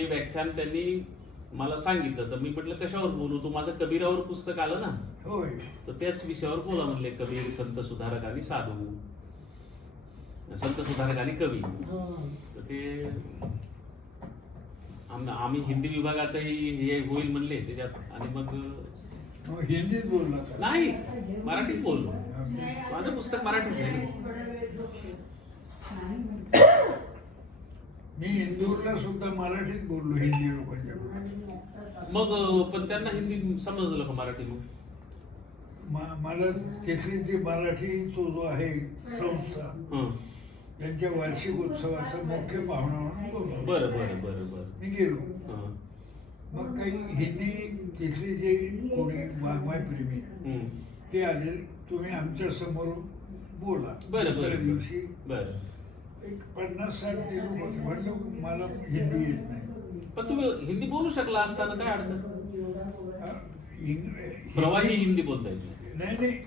हे व्याख्यान त्यांनी मला सांगितलं. तर मी म्हटलं कशावर बोलू? तू माझं कबीरावर पुस्तक आलं ना? होय. तर त्याच विषयावर बोला म्हणले कबीर संत सुधारक आणि साधू. संत सुधारक आणि कवी. तर ते आम- आम्ही हिंदी विभागाचंही हे होईल म्हणले त्याच्यात. आणि मग मग हिंदीत बोलला का? नाही मराठीत बोललो. माझं पुस्तक मराठीच आहे ना. मी इंदूरला सुद्धा मराठीत बोललो हिंदी लोकांच्या. मग पण त्यांना हिंदी समजलं का मराठी मग मला तिथली जी मराठी तो जो आहे संस्था हं. त्यांच्या वार्षिक उत्सवाचा मुख्य पाहुणा म्हणून बोललो बरं बरं बरं बरं मी गेलो हं. मग काही हिंदी तिथले जे कोणी वाङ्मयप्रेमी हं. ते आले तुम्ही आमच्यासमोर बोला बरं दुसऱ्या बरं दिवशी बरं एक पन्नास साठ ते लोक होते म्हटलं मला हिंदी येत नाही. पण तुम्ही हिंदी बोलू शकला असताना काय अडचण? अ, इंग्र- प्रवाही हिंदी- बोलता येते नाही नाही.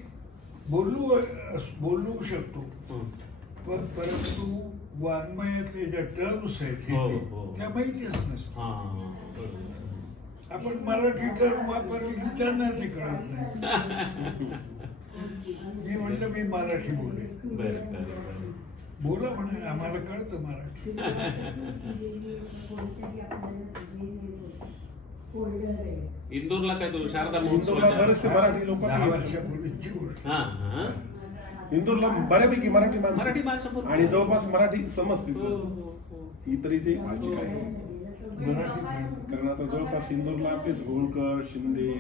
बोलू अस- बोलू शकतो. हं. पण परंतु वाङ्मयातले ज्या टर्म्स आहेत हो, हिंदी हो. त्या माहितीच नसतात. हां बरोबर. आपण मराठी टर्म वापरली की त्यांना ते कळत नाही. मी म्हटलं मी मराठी बोलेन. बरं बरं बरं. बोला म्हणे आम्हाला कळतं मराठी. इंदोरला काय तो शारदा इंदोरला बरेचसे महोत्सवाच्या मराठी लोक दहा वर्षापूर्वीची गोष्ट. हा हा. इंदोरला बऱ्यापैकी मराठी माणसं. मराठी माणसं. आणि जवळपास मराठी समजते हो, हो, हो. इतरी जे भाषिक आहे. मराठी. कारण आता जवळपास इंदोरला आपलेच होळकर शिंदे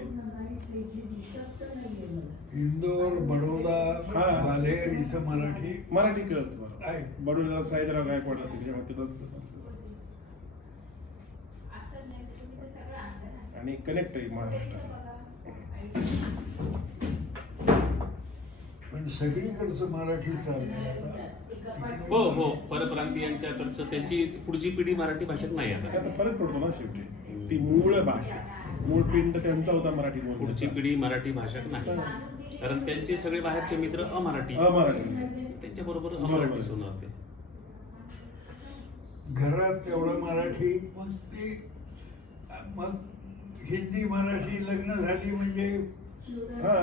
इंदोर बडोदा हा. ग्वाल्हेर इथं मराठी. मराठी कळत आहे. बडोदा साईजराव गायकवाड होते त्याच्यामध्ये आणि कनेक्ट आहे महाराष्ट्राचा. पण सगळीकडचं मराठी चाललंय आता. हो हो. परप्रांतीयांच्याकडचं त्यांची पुढची पिढी मराठी भाषेत नाही आता. आता फरक पडतो ना शेवटी. ती मूळ भाषा. मूळ पिंड त्यांचा होता मराठी. पुढची पिढी मराठी भाषक नाही. कारण त्यांचे सगळे बाहेरचे मित्र अमराठी. अमराठी. त्यांच्या बरोबर. अमराठीच ते घरात तेवढं मराठी मग ते मग हिंदी मराठी लग्न झाली म्हणजे हा.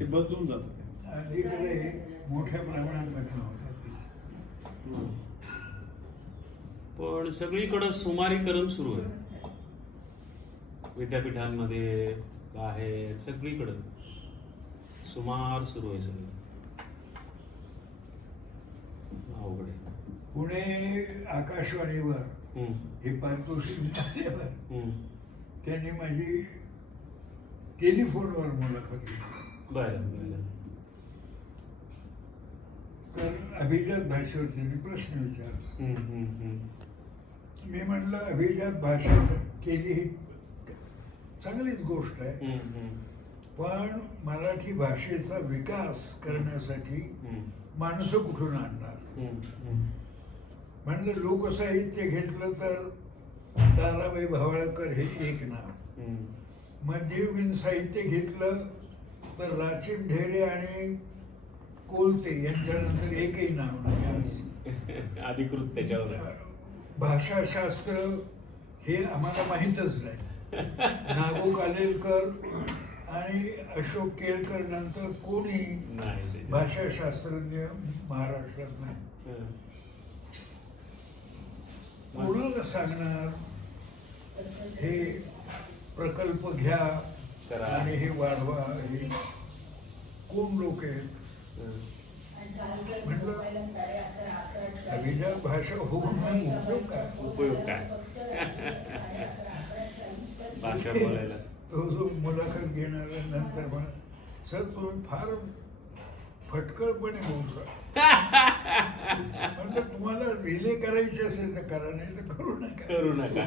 ते बदलून जातं मोठ्या प्रमाणात लग्न होतात. पण सगळीकडं सुमारीकरण सुरू आहे. विद्यापीठांमध्ये बाहेर सगळीकडं. सुमार सुरू आहे सगळं. अवघड आहे. पुणे आकाशवाणीवर हे पारितोषिक मिळाल्यावर. त्यांनी माझी टेलिफोनवर मुलाखत घेतली. बरं बरं. तर अभिजात भाषेवर त्यांनी प्रश्न विचारला. मी म्हटलं अभिजात भाषा केली चांगलीच गोष्ट आहे. पण मराठी भाषेचा विकास करण्यासाठी माणसं कुठून आणणार. म्हणलं लोकसाहित्य घेतलं तर ताराबाई भावळकर हे एक नाव. मध्ययुगीन साहित्य घेतलं तर राचिम ढेरे आणि कोलते यांच्यानंतर एकही नाव नाही. अधिकृत त्याच्यावर. भाषाशास्त्र हे आम्हाला माहीतच नाही. नागो कालेलकर आणि अशोक केळकर नंतर कोणी. भाषाशास्त्रज्ञ महाराष्ट्रात नाही. कोणाला सांगणार हे प्रकल्प घ्या. आणि हे वाढवा हे कोण लोक आहेत. म्हटलं अभिजात भाषा होऊन उपयोग काय उपयोग काय भाषा बोलायला तो जो मुलाखत घेणार नंतर म्हणा सर तुम्ही फार फटकळपणे बोलता म्हटलं तुम्हाला रिले करायची असेल तर करा नाही तर करू नका करू नका.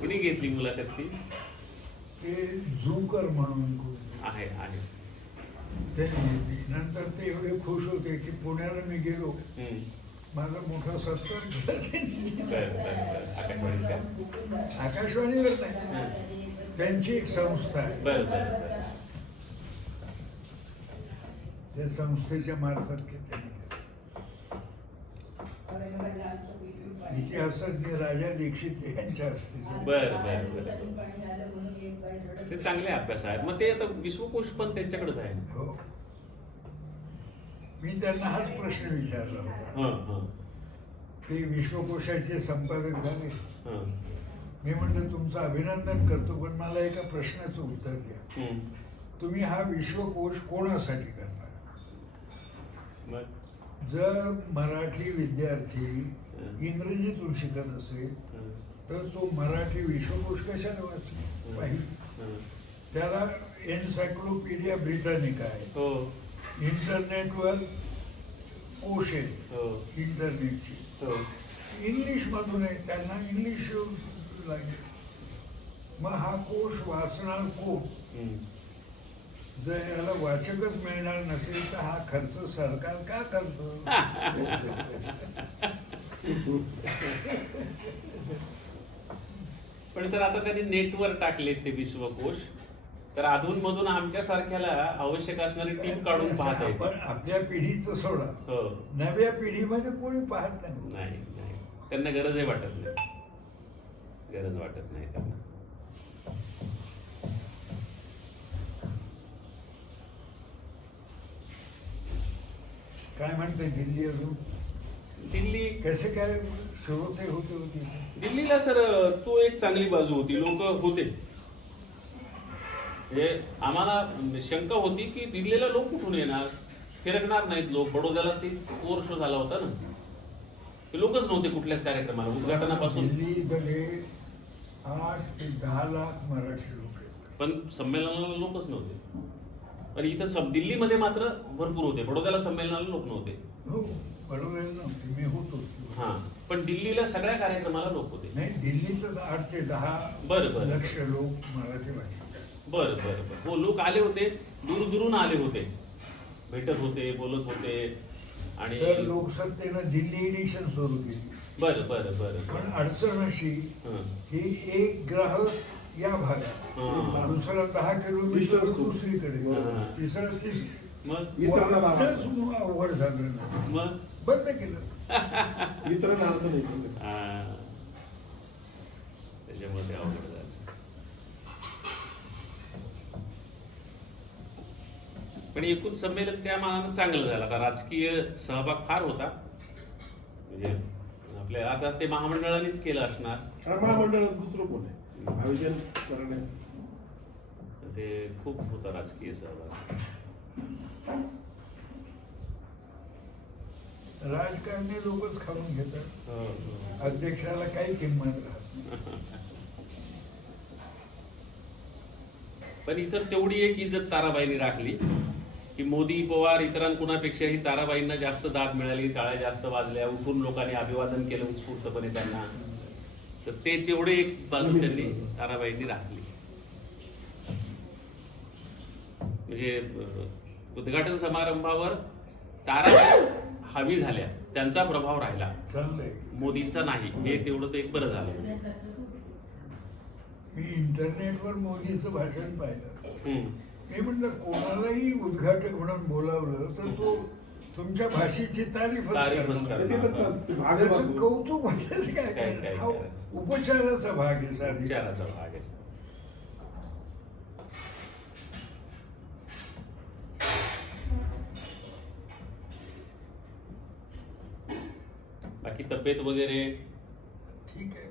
कुणी घेतली मुलाखत ती ते झुकर म्हणून. आहे आहे. नंतर ते एवढे खुश होते की पुण्याला मी गेलो. माझा मोठा सत्कार आकाशवाणीवर नाही. त्यांची एक संस्था आहे. त्या संस्थेच्या मार्फत इतिहासज्ञ राजा दीक्षित यांच्या असते बर बर ते चांगले अभ्यास आहेत मग ते आता विश्वकोश पण त्यांच्याकडेच आहे. मी त्यांना हाच प्रश्न विचारला होता. ते विश्वकोशाचे संपादक झाले. मी म्हणलं तुमचं अभिनंदन करतो पण मला एका प्रश्नाचं उत्तर द्या. तुम्ही हा विश्वकोश कोणासाठी करता? मग? जर मराठी विद्यार्थी इंग्रजीतून शिकत असेल तर तो मराठी विश्वकोश कशाला वाचला पाहिजे. त्याला एन्सायक्लोपीडिया ब्रिटानिका आहे. हो. इंटरनेटवर कोश आहे हो. इंटरनेटची. हो. इंग्लिश मधून आहे त्यांना इंग्लिश लागेल मग हा कोश वाचणार कोण. जर याला वाचकच मिळणार नसेल तर हा खर्च सरकार का करतं? पण सर आता त्यांनी नेटवर टाकले ते विश्वकोश. तर अधून मधून आमच्या सारख्याला आवश्यक असणारी टीप काढून पाहता आपण येते आपल्या पिढीचं सोडा. हो. नव्या पिढीमध्ये कोणी पाहत नाही. नाही नाही. त्यांना गरजही वाटत नाही. गरज वाटत नाही त्यांना. काय म्हणते दिल्ली अजून? दिल्ली कसे काय श्रोते होते होते? दिल्लीला सर तो एक चांगली बाजू होती. लोक होते. हे आम्हाला शंका होती की दिल्लीला लोक कुठून येणार? फिरकणार नाहीत लोक. बडोद्याला ते ओव्हर शो झाला होता ना. ते लोकच नव्हते कुठल्याच कार्यक्रमाला. उद्घाटनापासून. दिल्लीमध्ये आठ ते दहा लाख मराठी लोक आहेत. पण संमेलनाला लोकच नव्हते. पण इथं सब दिल्लीमध्ये मात्र भरपूर होते. बडोद्याला संमेलनाला लोक नव्हते. हो बरोबर नव्हते. मी होतो. हा. पण दिल्लीला सगळ्या कार्यक्रमाला लोक होते. नाही दिल्लीचं आठ ते दहा बरं, बरं. लक्ष लोक मराठी भाषिक आहेत. बरं बरं बरं हो लोक आले होते दूर दुरून आले होते भेटत होते बोलत होते आणि तर लोकसत्तेनं दिल्ली एडिशन सुरू केली बरं बरं बरं पण अडचण अशी हं. की एक ग्राहक या भागात हा. दुसरा दहा किलोमीटर विश्वास खूप. दुसरीकडे हा. तिसरा तीस मग अवघड झालं नाही. मग बंद केलं इतरांना अडचण येते हा. त्याच्यामुळे ते अवघड झालं पण एकूण संमेलन त्या मानानं चांगलं झालं आता राजकीय सहभाग फार होता. म्हणजे आपल्या आता ते महामंडळानेच केलं असणार. महामंडळात दुसरं कोण आहे? आयोजन करण्याचं. ते खूप होता राजकीय सहभाग. राजकारणी लोकच खाऊन घेतात. हो, हो. अध्यक्षाला काही किंमत राहत. पण इतर तेवढी एक इज्जत ताराबाईंनी राखली. की मोदी पवार इतरांकुणापेक्षाही ताराबाईंना जास्त दाद मिळाली टाळ्या जास्त वाजल्या उठून लोकांनी अभिवादन केलं उत्स्फूर्तपणे त्यांना. तर ते तेवढे एक बाजू त्यांनी ताराबाईंनी राखली. म्हणजे उद्घाटन समारंभावर ताराबाई हवी झाल्या. त्यांचा प्रभाव राहिला. मोदींचा नाही. हे तेवढं तर एक बरं झालं. मी इंटरनेटवर मोदीचं भाषण पाहिलं. मी म्हणलं कोणालाही उद्घाटक म्हणून बोलावलं तर तो तुमच्या भाषेची तारीफच तारीफच करणार. ते तर करणार. ते भाग त्याचं भाग- कौतुक म्हणायचं काय काय- काय करणार? हा? उपचाराचा भाग आहे साधी विचाराचा भाग आहे बाकी तब्येत वगैरे ठीक आहे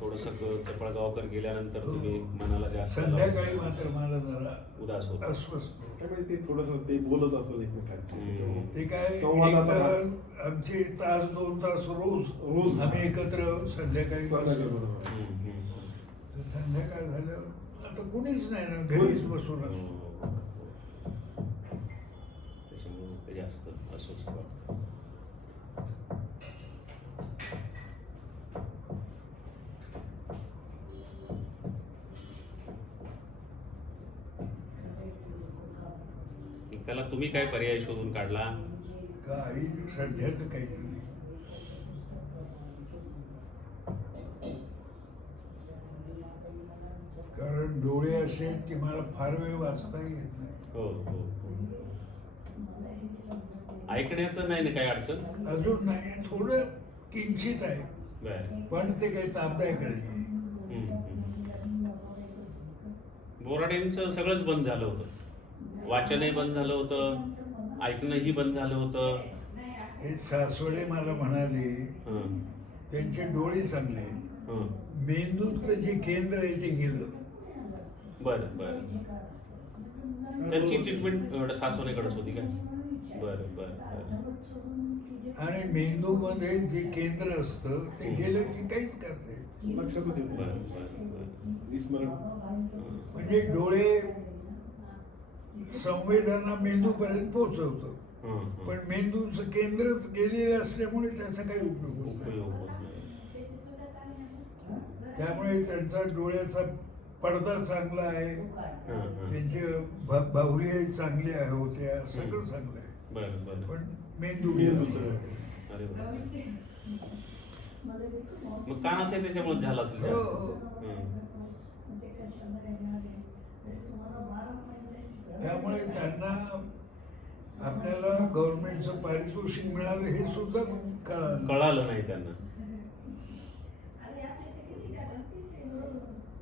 थोडस चपळगावकर गेल्यानंतर तुम्ही मनाला जास्त संध्याकाळी मात्र मला जरा उदास होता अस्वस्थ होतं. त्यामुळे ते थोडस ते बोलत असतात एकमेकांचे. ते काय संवादाचा एकतर आमचे तास दोन तास रोज रोज. आम्ही एकत्र संध्याकाळी संध्याकाळी बसतो. बरोबर. हम्म, हम्म. तर संध्याकाळ झाल्यावर आता कुणीच नाही ना घरीच बसून असतो त्याच्यामुळे ते जास्त अस्वस्थ वाटतं. त्याला तुम्ही काय पर्याय शोधून काढला? काही सध्या तर काहीच नाही. कारण डोळे असे आहेत की मला फार वेळ वाचता येत नाही. हो हो हो. ऐकण्याचं नाही ना काही अडचण? अजून नाही. थोडं किंचित आहे. बर. पण ते काही तापदायक नाही. बोराडेंचं सगळंच बंद झालं होतं. वाचनही बंद झालं होतं ऐकणंही बंद झालं होतं. हे सासवडे मला म्हणाले हं, त्यांचे डोळे चांगले आहेत. हं. मेंदूतलं जे केंद्र आहे ते गेलं. बरं बरं. त्यांची ट्रीटमेंट सासवणेकडेच होती का? बरं बरं बरं. आणि मेंदूमध्ये जे केंद्र असतं ते गेलं की काहीच करता. बरं. बरं बरं. विस्मरण. म्हणजे डोळे संवेदना मेंदूपर्यंत पोहोचवतो. पण मेंदूचं केंद्रच गेलेलं असल्यामुळे त्याचा काही उपयोग होत. त्यामुळे त्यांचा डोळ्याचा पडदा चांगला आहे. त्यांचे बाहुली चांगली आहे होत्या सगळं चांगलं आहे. पण मेंदू कानाचं त्याच्यामुळे झालं असेल हो, हो. हं. त्यामुळे त्यांना आपल्याला गव्हर्नमेंटचं पारितोषिक मिळालं हे सुद्धा कळालं. कळालं नाही त्यांना.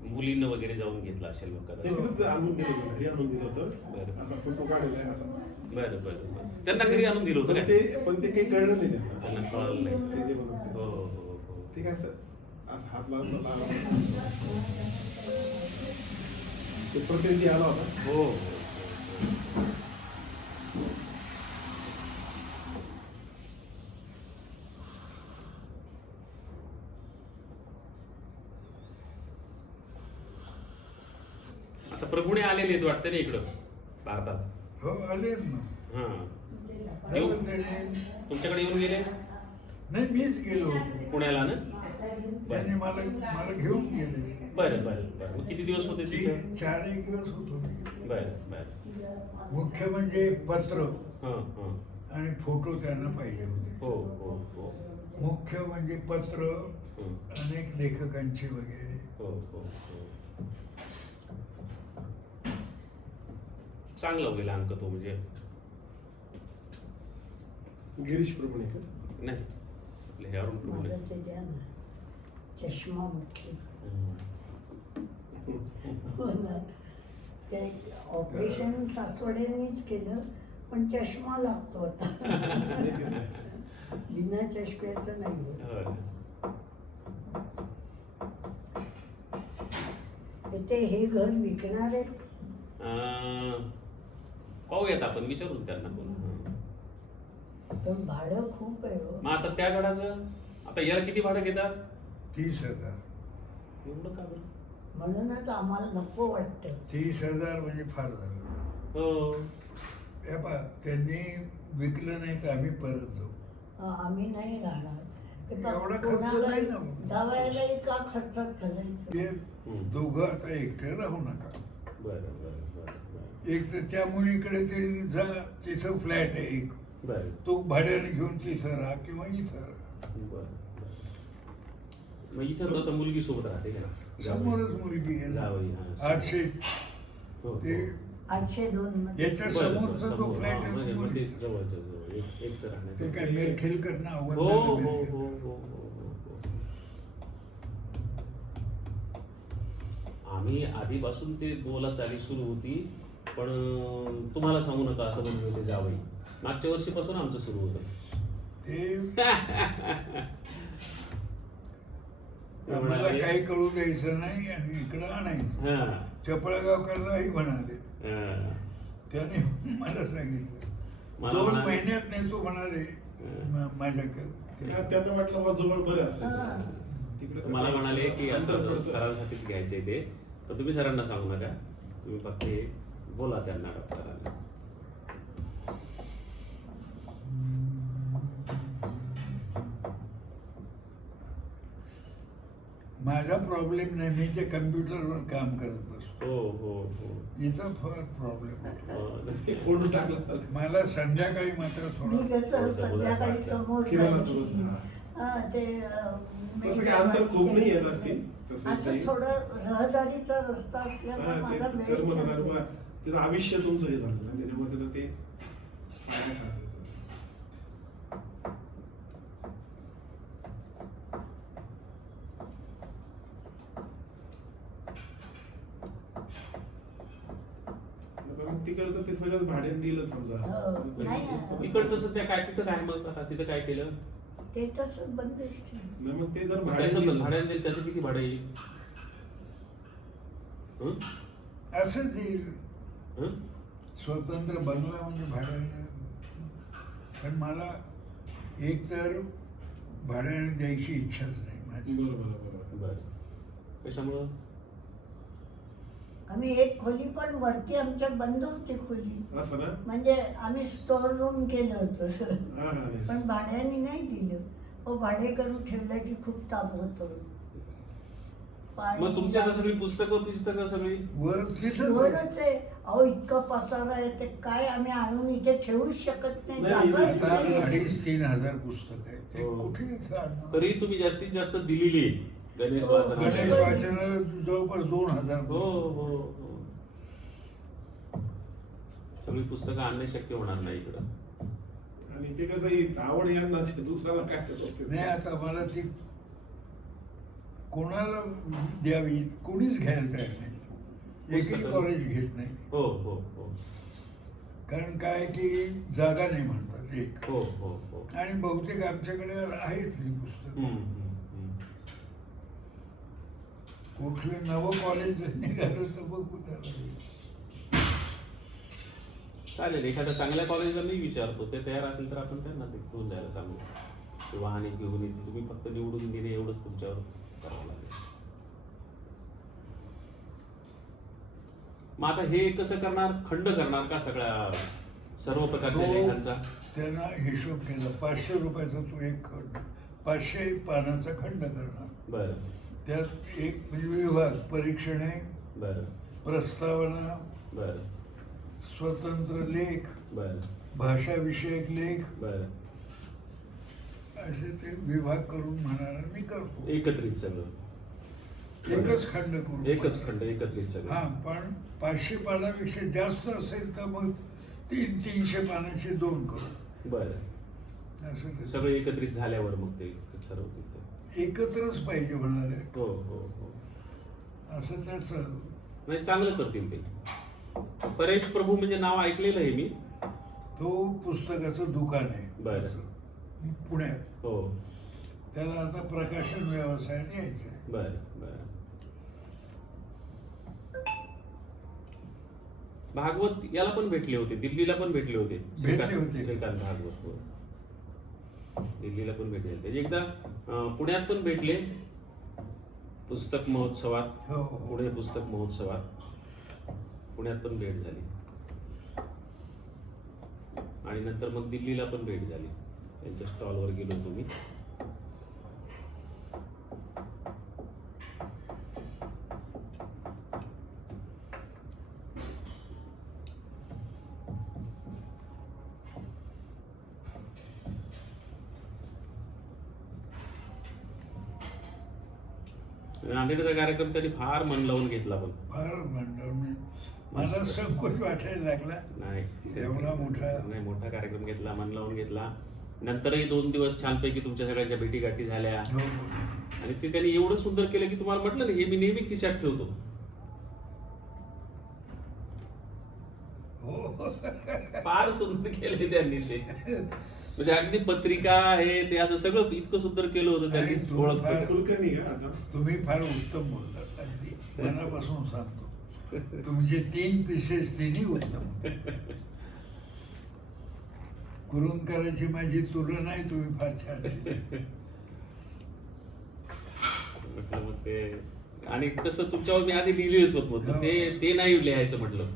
मुलीनं वगैरे जाऊन घेतला असेल मग ते आणून दिलं होतं घरी आणून दिलं. होतं. असा फोटो काढलेला आहे असा. बरं बरं बरं. त्यांना घरी आणून दिलं होतं ते पण ते काही कळलं नाही त्यांना. त्यांना कळलं नाही. ते हो ते. हो हो ते काय सर. असं हात लावून लावला. ते प्रतिनिधी आला होता. हो हो. आता प्रभूने आलेले आहेत वाटतं ना इकडं भारतात. हो आले ना. हा. त्याने तुमच्याकडे येऊन गेले? नाही मीच गेलो होतो. पुण्याला ना? त्यांनी मला मला घेऊन गेले बरं बरं बरं. मग किती दिवस होते तिथे? चार एक दिवस होतो बरं बरं. मुख्य म्हणजे पत्र हां हां. आणि फोटो त्यांना पाहिजे होते. हो हो हो. मुख्य म्हणजे पत्र हं. अनेक लेखकांचे वगैरे. हो हो हो. चांगला होईल अंक तो म्हणजे. गिरीश प्रभुणे का? नाही. आपले हे अरुण प्रभू नाही. ते द्या ना चष्मा मुख्य हं. ना ते ऑपरेशन सासवडेंनीच केलं पण चष्मा लागतो आता. बिना चष्म्याचं नाही ते हे घर विकणार आहे पाहूयात आपण विचारू त्यांना पण भाडं खूप आहे हो. मग आता त्या गडाचं आता याला किती भाडं घेतात तीस हजार. एवढं का बरं? म्हणूनच आम्हाला नको वाटतं तीस हजार म्हणजे फार झालं. हो. हे पहा त्यांनी विकलं नाही तर आम्ही परत जाऊ. आम्ही नाही राहणार. खर्च नाही ना मग. जावयालाही का खर्चात घालायचं. ते हं. दोघं आता एकटे राहू नका. बरं बरं बरं बरं. एक तर त्या मुलीकडे तरी जा तिथं फ्लॅट आहे एक. बरं. तो भाड्याने घेऊन तिथं राहा किंवा इथं राहा. बरं. मग इथं आता मुलगी सोबत राहते का समोरच मुलगी आहे जावई, हा. आठशे हो, हो. आठशे दोन मध्ये याच्या बरं, बरं, समोरचा जो समोर, फ्लॅट आहे म्हणजे- तो म्हणजे मुलीचा. जवळच्या जवळ एक एक तर ते काय मेरखेलकर ना हो हो हो. हो हो हो हो. आम्ही आधीपासून ते बोलाचाली सुरू होती पण अं, तुम्हाला सांगू नका असं म्हणजे होते जावई मागच्या वर्षीपासून आमचं सुरू होतं ते ते म्हणाले- काही कळू द्यायचं नाही आणि इकडं आणायचं हा, चपळगावकरलाही म्हणाले हा. त्याने मला सांगितलं मला दोन म्हणाले- महिन्यात नेतो म्हणाले हं. माझ्याकडे त्या- त्यांना वाटलं बा जवळ बरं हा. असतं तिकडे तर मला म्हणाले की असं. सरांसाठीच घ्यायचंय ते पण तुम्ही सरांना सांगू नका तुम्ही फक्त बोला त्यांना डॉक्टरांना माझा प्रॉब्लेम नाही मी ते कम्प्युटरवर काम करत बसतो. हो हो हो. इथं फार प्रॉब्लेम होतो. अं, कोंडून टाकलं. मला संध्याकाळी मात्र मी थोडं कसं संध्याकाळी समोर किराणा जायची. थोडंसं, हा, ते अं, तसं काय अंतर खूप नाही येत असतील? तसं असं काही. थोडं रहदारीचा रस्ता हा, असल्यामुळे ते वेळ कर्म धर्म, आयुष्य तुमचं हे झालं ना त्याच्यामुळे त्याचं ते काय करायचं? तिकडचं ते सगळं भाड्याने दिलं समजा. हो, नाही. तिकडचं सध्या काय तिथं काय मग आता तिथं काय केलं? ते तसं. नाही, मग ते जर त्याचं दिलं- भाड्याने दिलं त्याचं किती भाडं येईल? हं? असंच येईल. हं? स्वतंत्र बंगला म्हणजे भाड्याने पण मला एक तर भाड्याने द्यायची इच्छाच नाही माझी. बरोबर बरोबर. बरं. कशामुळं? आम्ही एक खोली पण वरती आमच्या बंद होती खोली. असं ना? म्हणजे आम्ही स्टोर रूम केलं होतं हा हा नाही. पण भाड्याने नाही दिलं. हो भाडे करून ठेवलं की खूप ताप होतो. पाणी- मग तुमच्या आता सगळी पुस्तकं पुस्तकं सगळी? वर वरच आहे. अहो इतकं पसारा आहे ते काय आम्ही आणून इथे ठेवूच शकत नाही नाही, जागाच आता नाही. अडीच तीन हजार पुस्तक आहे ते हो. कुठे इथं आणणार? तरी तुम्ही जास्तीत जास्त दिलेली आहे गणेश हो. गणेश वाचनालय जवळपास दोन हजार हो हो हो. सगळी पुस्तकं आणणे शक्य होणार नाही इकडं. आणि ते कसं आवड यांना दुसऱ्याला काय करतो? नाही आता मला ती कोणाला द्यावी कोणीच घ्यायला तयार नाही. एकही. कॉलेज घेत नाही. हो हो हो. कारण काय की जागा नाही म्हणतात एक. हो हो हो. आणि बहुतेक आमच्याकडे आहेत ही पुस्तकं हम्म, हम्म, हम्म. कुठलं नवं कॉलेज निघालं तर बघू त्याला. चालेल एखाद्या चांगल्या कॉलेजला मी विचारतो. ते तयार असेल तर आपण त्यांना ते घेऊन जायला सांगू. ते वाहने घेऊन येते तुम्ही फक्त निवडून घेणे एवढंच तुमच्यावर करावं लागेल. मग आता हे कसं करणार? खंड करणार का सगळ्या सर्व प्रकारच्या लेखांचा? त्यांना हिशोब केला. पाचशे रुपयाचा तो एक खंड पाचशे पानाचा खंड करणार. बरं. त्यात एक म्हणजे विभाग परीक्षणे बरं. प्रस्तावना बरं. स्वतंत्र लेख बरं. भाषाविषयक लेख. बरं. असे ते विभाग करून म्हणाला मी करतो. एकत्रित सगळं. एकच खंड करू एकच खंड एकत्रित हा सगळं पण पाचशे पानापेक्षा जास्त असेल तर मग तीन तीनशे पानाचे दोन करू. बरं. असं सगळं एकत्रित झाल्यावर मग ते ठरवतील. ते. एकत्रच पाहिजे म्हणाले. हो हो हो. असं त्याचं नाही चांगलं करतील ते. परेश प्रभू म्हणजे नाव ऐकलेलं आहे मी. तो पुस्तकाचं दुकान आहे. बरं. पुण्यात. हो. त्याला आता प्रकाशन व्यवसायाने यायचं आहे बर बर. भागवत याला पण भेटले होते दिल्लीला पण भेटले होते. भेटले श्रीकांत- होते. श्रीकांत भागवत हो. दिल्लीला पण भेटले. होते एकदा पुण्यात पण भेटले. पुस्तक महोत्सवात. हो हो. पुणे पुस्तक महोत्सवात. पुण्यात पण भेट झाली. आणि नंतर मग दिल्लीला पण भेट झाली. त्यांच्या स्टॉलवर गेलो होतो नांदेडचा कार्यक्रम त्यांनी फार मन लावून घेतला पण फार म्हणलं मी मला संकोच वाटायला लागला. नाही. एवढा मोठा नाही मोठा कार्यक्रम घेतला मन लावून घेतला. नंतरही दोन दिवस छानपैकी तुमच्या सगळ्यांच्या भेटीगाठी झाल्या. हो आणि ते त्यांनी एवढं सुंदर केलं की तुम्हाला म्हटलं ना हे मी नेहमी खिशात ठेवतो. हो. फार सुंदर केले त्यांनी ते. म्हणजे अगदी पत्रिका हे ते असं सगळं इतकं सुंदर केलं होतं त्यांनी आणि तो ओळख फार- कुलकर्णी का आता? तुम्ही फार उत्तम बोललात अगदी मनापासून सांगतो. तुमचे तीन पीसेस तिन्ही उत्तम. कुरुंदकरांची माझी तुलना नाही तुम्ही फार छान केली. म्हटलं मग ते आणि कसं तुमच्यावर मी आधी लिहिलेच होत म्हटलं ते ते नाही लिहायचं म्हटलं.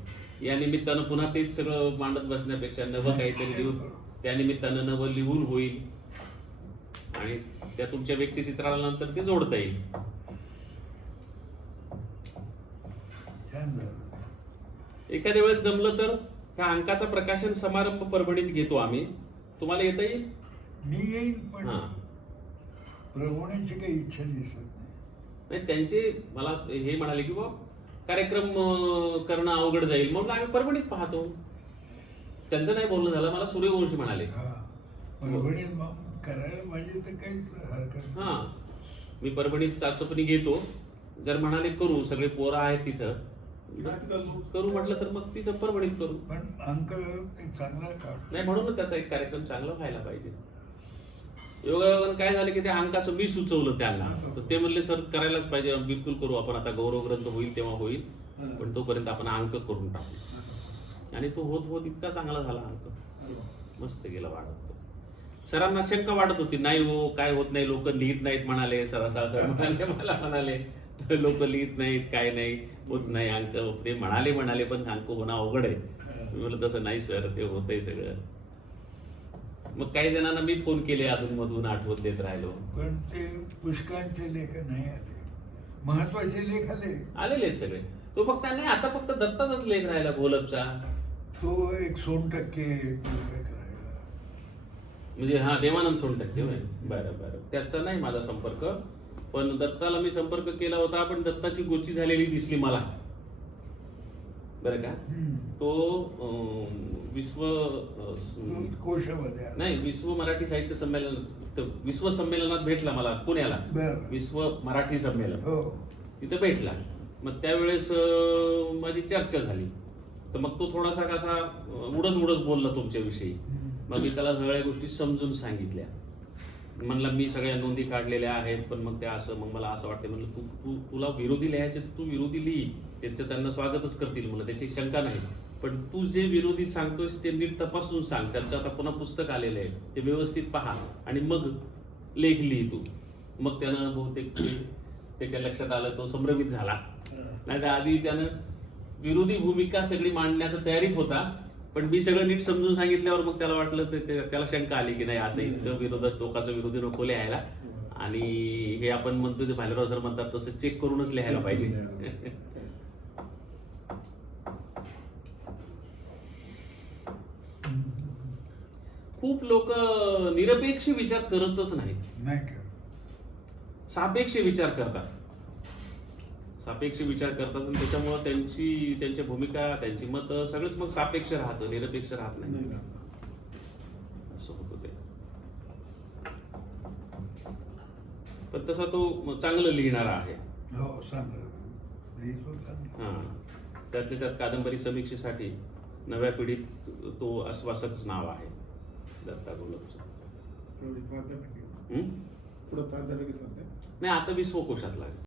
या निमित्तानं पुन्हा तेच सगळं मांडत बसण्यापेक्षा नवं काहीतरी लिहून त्या निमित्तानं नवं लिहून होईल. आणि त्या तुमच्या व्यक्तिचित्राला नंतर ते जोडता येईल. एखाद्या वेळेस जमलं तर ह्या अंकाचा प्रकाशन समारंभ परभणीत घेतो आम्ही. तुम्हाला येता येईल? मी येईन पण हा. प्रभवण्याची काही इच्छा दिसत नाही. नाही त्यांचे मला हे म्हणाले की बा कार्यक्रम अं, करणं अवघड जाईल. म्हणून आम्ही परभणीत पाहतो. त्यांचं नाही बोलणं झालं मला सूर्यवंशी म्हणाले. हा. परभणीत मग करायला माझी तर काहीच हरकत नाही. हा. मी परभणीत चाचपणी घेतो. जर म्हणाले करू सगळे पोरं आहेत तिथं. करू म्हटलं तर मग तिथं परवडीत करू. पण ते चांगला नाही म्हणून त्याचा एक कार्यक्रम चांगला व्हायला पाहिजे. योगायोगानं काय झालं की त्या अंकाचं मी सुचवलं त्यांना. तर ते म्हणले सर करायलाच पाहिजे. बिलकुल करू. आपण आता गौरव ग्रंथ होईल तेव्हा होईल. पण तोपर्यंत आपण अंक करून टाकू. आणि तो होत होत इतका चांगला झाला अंक मस्त गेला वाढत तो. सरांना शंका वाटत होती नाही हो काय होत नाही लोक लिहित नाहीत म्हणाले. सर सर म्हणाले मला म्हणाले. लोक लिहित नाहीत काय नाही होत नाही. अंक ते म्हणाले म्हणाले पण अंक होणं अवघड आहे. म्हणलं तसं नाही सर ते होतंय सगळं. मग काही जणांना मी फोन केले अधून मधून आठवत देत राहिलो. पण ते पुष्कांचे लेख नाही आले. महत्त्वाचे लेख आले. आलेले सगळे. तो फक्त नाही आता फक्त दत्ताचाच लेख राहिला भोलपचा तो एक सोन टक्के म्हणजे हा देवानंद सोन टक्के होय. बरं बरं. त्याचा नाही माझा संपर्क. पण दत्ताला मी संपर्क केला होता पण दत्ताची गोची झालेली दिसली मला. बरं का. तो अं, विश्व अं, कोशामध्ये आला. नाही विश्व मराठी साहित्य संमेलन विश्व संमेलनात भेटला मला पुण्याला. बरं. विश्व मराठी संमेलन. हो. तिथं भेटला. मग त्यावेळेस अं, माझी चर्चा झाली. तर मग तो थोडासा कसा उडत उडत बोलला तुमच्याविषयी. मग मी त्याला सगळ्या गोष्टी समजून सांगितल्या. म्हणला मी सगळ्या नोंदी काढलेल्या आहेत पण मग त्या असं मग मला असं वाटतं म्हणलं तू तू तुला विरोधी लिहायचे तर तू विरोधी लिही. त्यांचं त्यांना स्वागतच करतील म्हणलं त्याची शंका नाही. पण तू जे विरोधी सांगतोयस ते नीट तपासून सांग. त्यांचं आता पुन्हा पुस्तक आलेलं आहे ते व्यवस्थित पहा. आणि मग लेख लिही तू. मग त्यानं बहुतेक त्याच्या लक्षात आलं तो संभ्रमित झाला. नाही तर आधी त्यानं विरोधी भूमिका सगळी मांडण्याच्या तयारीत होता. पण मी सगळं नीट समजून सांगितल्यावर मग त्याला वाटलं त्याला शंका आली की नाही असं इतकं विरोधात टोकाचं विरोधी नको लिहायला. आणि हे आपण म्हणतो ते भालेराव सर म्हणतात तसं चेक करूनच लिहायला पाहिजे. खूप लोक निरपेक्ष विचार करतच नाहीत. सापेक्ष विचार करतात. सापेक्ष विचार करतात आणि त्याच्यामुळं त्यांची त्यांच्या भूमिका त्यांची मतं सगळंच मग सापेक्ष राहतं निरपेक्ष राहत नाही? असं होतं ते. पण तसा तो चांगलं लिहिणारा आहे. हो हा. त्यातल्या त्यात कादंबरी समीक्षेसाठी नव्या पिढीत तो आश्वासक नाव आहे दत्ता गोलपचं. आहे. आहे नाही आता विश्वकोशात लागेल